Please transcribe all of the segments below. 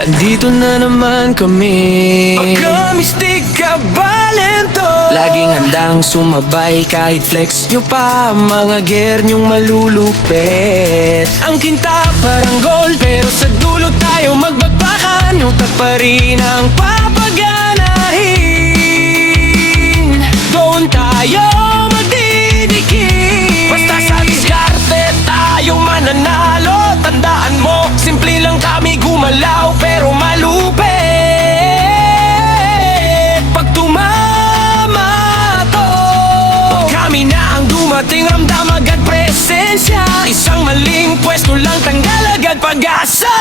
Andito na naman kami. Pagka-mistik ka balento, Laging handang sumabay kahit flex nyo pa mga gear nyong malulupit. ang kinta parang gold, pero sa dulo tayo magbagbakan. Yung pa rin ang papaganahin. Doon tayo magdidikit. Basta sa diskarte tayo mananalo. Tandaan mo, simple lang kami gumalaw, pero malupit. Pag tumama to, pag kami na ang dumating, ramdam agad presensya. Isang maling pwesto lang, tanggal agad pag-asa.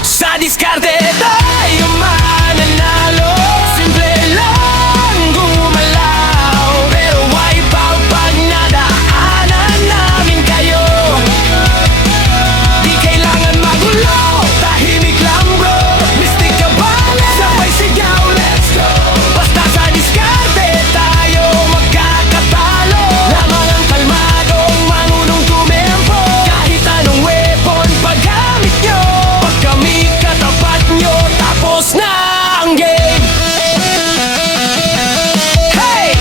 Sa diskarte tayo mananalo. Simple lang gumalaw, pero wipe out pag nadaanan namin kayo. Di kailangan magulo, tahimik lang bro. Mystic ka ballet, sabay sigaw, let's go. Basta sa diskarte tayo magkakatalo. Lamang ang kalmadong marunong tumempo. Kahit anong weapon paggamit nyo, pag kami katapat nyo, tapos na ang game. Hey!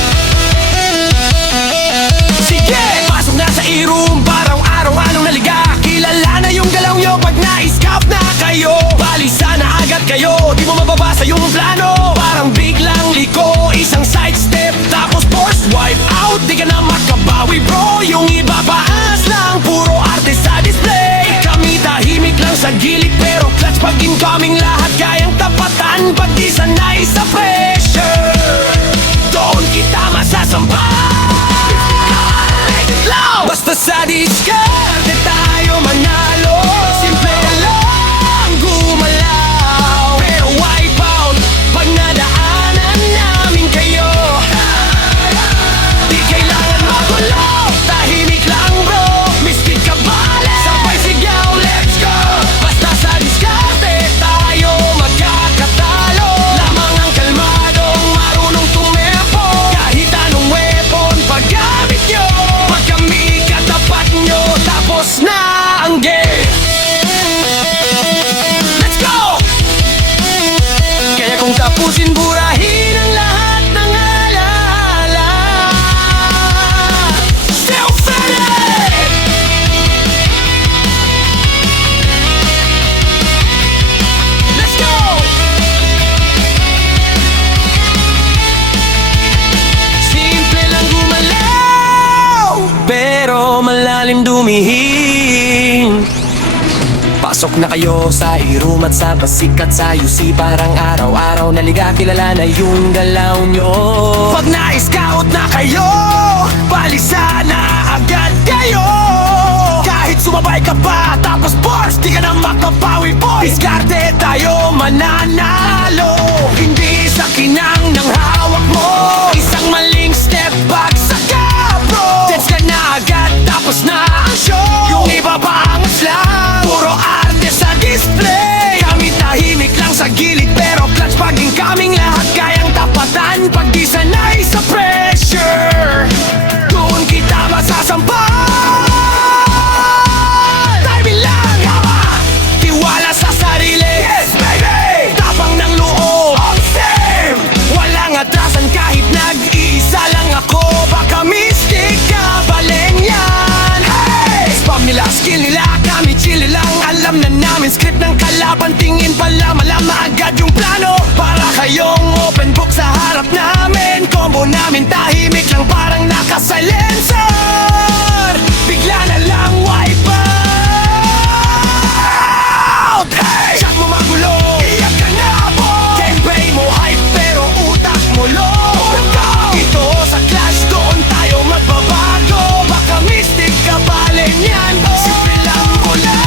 Sige, pasok na sa e-room, parang araw-anong naliga. Kilala na yung galaw nyo pag na-scout na kayo. Balisa na agad kayo, di mo mababasa yung plano. Parang biglang liko, isang sidestep, tapos force wipe out. Di ka na makabawi bro, yung iba paas lang, puro arte sa display. Kami tahimik lang sa gilid, pero clutch pag incoming, lahat kayang tapatan pag di sanay sa pressure. Doon kita masasampal. Basta sa diskarte tayo manalo. Simple lang gumalaw, pero wipe out pag nadaanan namin kayo. Di kailangan magulo, tahimik lang bro. Mystic ka ballet, sabay sigaw, let's go. Basta sa diskarte tayo magkakatalo. Lamang ang kalmadong marunong tumempo. Kahit anong weapon paggamit nyo, pag kami katapat nyo, tapos na ang game. Let's go! Kaya kung tapusin, burahin ang lahat ng alaala. Still faded! Let's go! Simple lang gumalaw, pero malalim dumihing. Pasok na kayo sa e-room at sa basikat sa UC. Parang araw-araw naliga, kilala na yung galaw nyo. Pag na-scout na kayo, balisa na agad kayo. Kahit sumabay ka pa, tapos force, di ka na makapawi boy. Diskarte tayo mananalo, hindi sa kinang ng hawak mo. Isang maling step back, saka bro, dance ka na agad, tapos na ang show. Yung iba pa angas lang, puro arte sa display. Kami tahimik lang sa gilid, pero clutch pag incoming, lahat kayang tapatan pag di sanay sa pressure. Doon kita masasampal. Timing lang, hawa, tiwala sa sarili. Yes baby, tapang ng loob, on same. Walang atrasan kahit nag-iisa lang ako. Baka mystic ka, baleng yan. Hey! Spam nila, skill nila, kami chill lang. Alam na namin script ng kalaban, tingin pala malama agad yung plano. Para kayong open book sa harap namin. Combo namin tahimik lang, parang naka-silencer. Bigla na lang wipe out. Hey! Shot mo magulo, iyak ka na po. Gameplay mo hype, pero utak mo low. Ito sa clash, doon tayo magbabago. Baka mystic ka balin yan. Simple lang mula,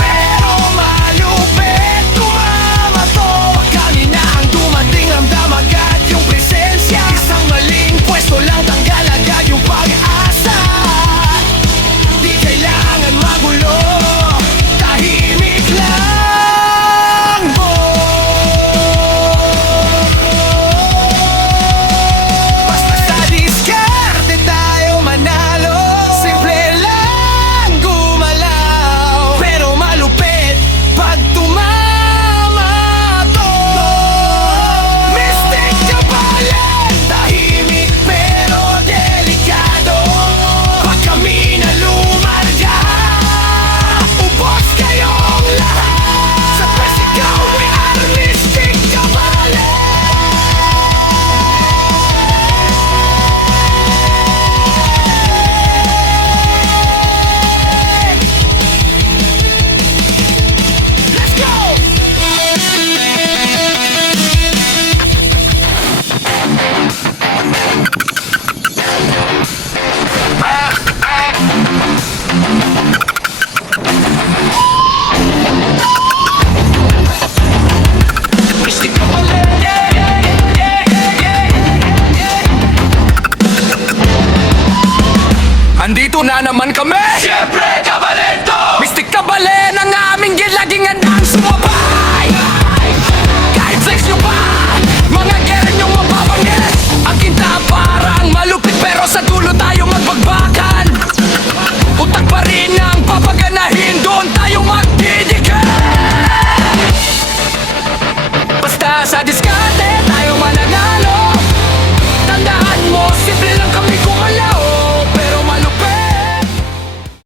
pero malupit. Tumama to, pag kami na ang dumating, ramdam agad yung presensya. Isang maling pwesto lang, tanggal agad yung na naman kami. Siyempre, kabalento! Mystic Kabalen ang aming gilaging